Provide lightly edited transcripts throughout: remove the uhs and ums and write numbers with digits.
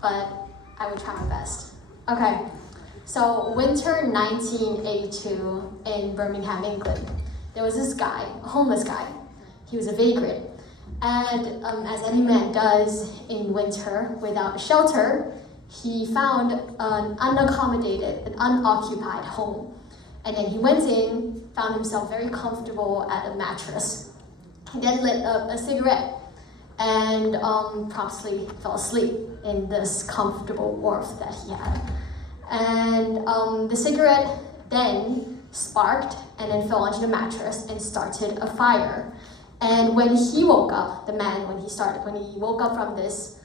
but I would try my best. Okay, so winter 1982 in Birmingham, England, there was this guy, a homeless guy. He was a vagrant. And as any man does in winter without shelter, he found an unaccommodated, an unoccupied home. And then he went in, found himself very comfortable at a mattress. He then lit up a cigarette and promptly fell asleep in this comfortable warmth that he had. And the cigarette then sparked and then fell onto the mattress and started a fire. And when he woke up, the man, when he woke up from this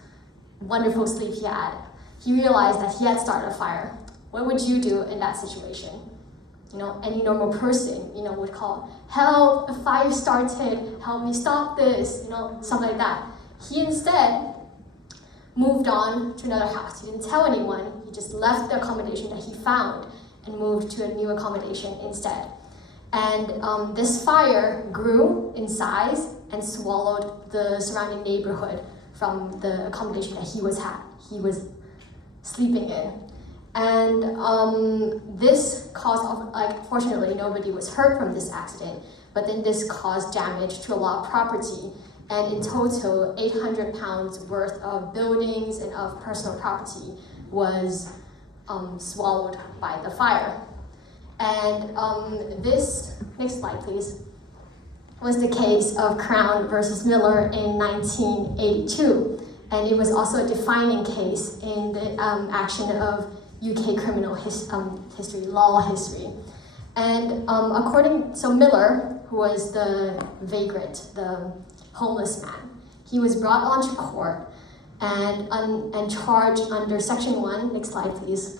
wonderful sleep he had, he realized that he had started a fire. What would you do in that situation? You know, any normal person, you know, would call, help, a fire started, help me stop this, you know, something like that. He instead moved on to another house. He didn't tell anyone, he just left the accommodation that he found and moved to a new accommodation instead. And this fire grew in size and swallowed the surrounding neighborhood from the accommodation that he was sleeping in. And this caused, fortunately, nobody was hurt from this accident, but then this caused damage to a lot of property. And in total, 800 pounds worth of buildings and of personal property was swallowed by the fire. And this, next slide please, was the case of Crown versus Miller in 1982. And it was also a defining case in the action of UK criminal history, law history. And so Miller, who was the vagrant, the homeless man, he was brought onto court and charged under Section 1, next slide please,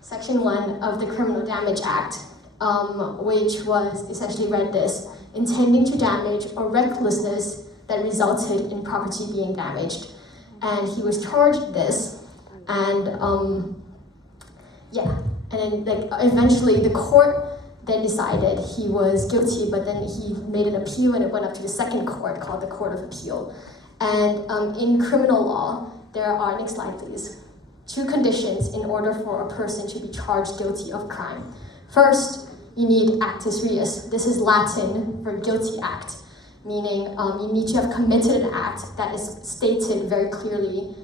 Section 1 of the Criminal Damage Act, which was essentially read this: intending to damage or recklessness that resulted in property being damaged. And he was charged this, and and then eventually the court then decided he was guilty, but then he made an appeal and it went up to the second court called the Court of Appeal. And in criminal law, there are, next slide please, 2 conditions in order for a person to be charged guilty of crime. First, you need actus reus. This is Latin for guilty act, meaning you need to have committed an act that is stated very clearly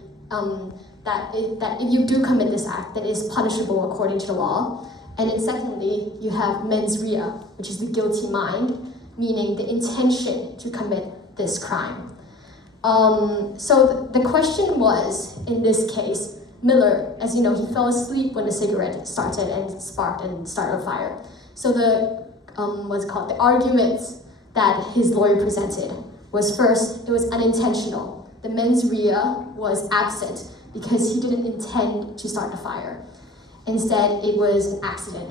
that if you do commit this act, that is punishable according to the law. And then secondly, you have mens rea, which is the guilty mind, meaning the intention to commit this crime. So the question was, in this case, Miller, as you know, he fell asleep when the cigarette started and sparked and started a fire. So the the arguments that his lawyer presented was, first, it was unintentional. The mens rea was absent because he didn't intend to start the fire. Instead, it was an accident.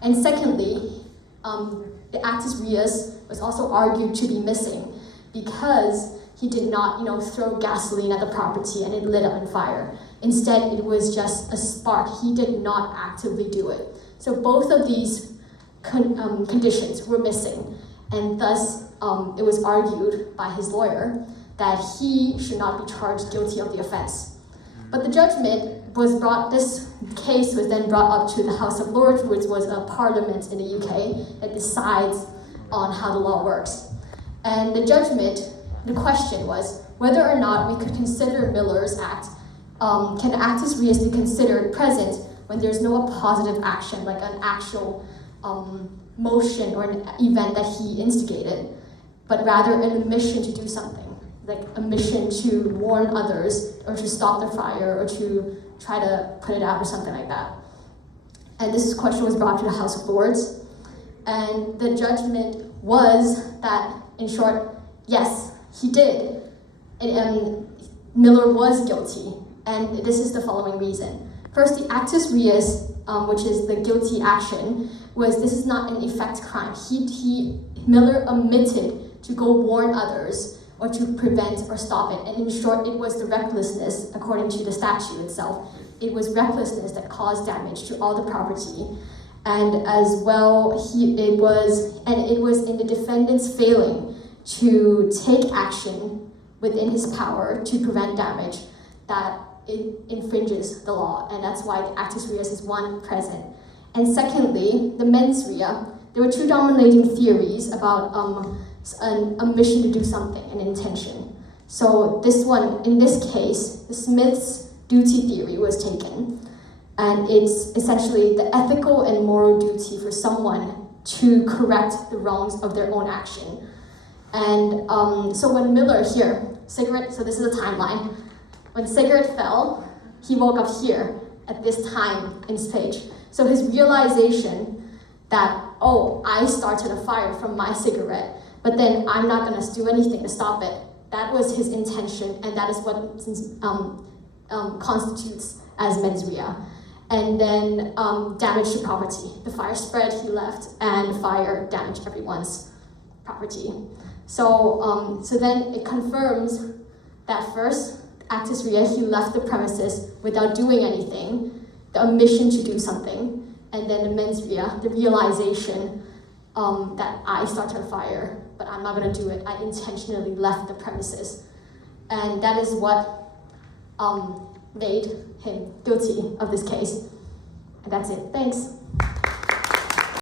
And secondly, the actus reus was also argued to be missing because he did not, throw gasoline at the property and it lit up on fire. Instead, it was just a spark. He did not actively do it. So both of these conditions were missing, and thus it was argued by his lawyer that he should not be charged guilty of the offense. But the judgment this case was then brought up to the House of Lords, which was a parliament in the UK that decides on how the law works. And the question was whether or not we could consider Miller's act, can actus reus be considered present when there's no positive action, like an actual motion or an event that he instigated, but rather an omission to do something, like a mission to warn others or to stop the fire or to try to put it out or something like that. And this question was brought to the House of Lords, and the judgment was that, in short, yes, he did. And Miller was guilty, and this is the following reason. First, the actus reus, which is the guilty action, this is not an effect crime. Miller omitted to go warn others or to prevent or stop it. And in short, it was the recklessness, according to the statute itself. It was recklessness that caused damage to all the property. And as well, it was in the defendant's failing to take action within his power to prevent damage that it infringes the law, and that's why the actus reus is one present. And secondly, the mens rea. There were two dominating theories about a mission to do something, an intention. So this one, in this case, the Smith's duty theory was taken, and it's essentially the ethical and moral duty for someone to correct the wrongs of their own action. And so when Miller here, cigarette, so this is a timeline, when the cigarette fell, he woke up here at this time in his page. So his realization that, oh, I started a fire from my cigarette, but then I'm not gonna do anything to stop it. That was his intention, and that is what constitutes as mens rea. And then damage to property. The fire spread, he left, and the fire damaged everyone's property. So, so then it confirms that first, actus rea, he left the premises without doing anything, the omission to do something, and then the mens rea, the realization that I started a fire, but I'm not gonna do it. I intentionally left the premises. And that is what made him guilty of this case. And that's it. Thanks.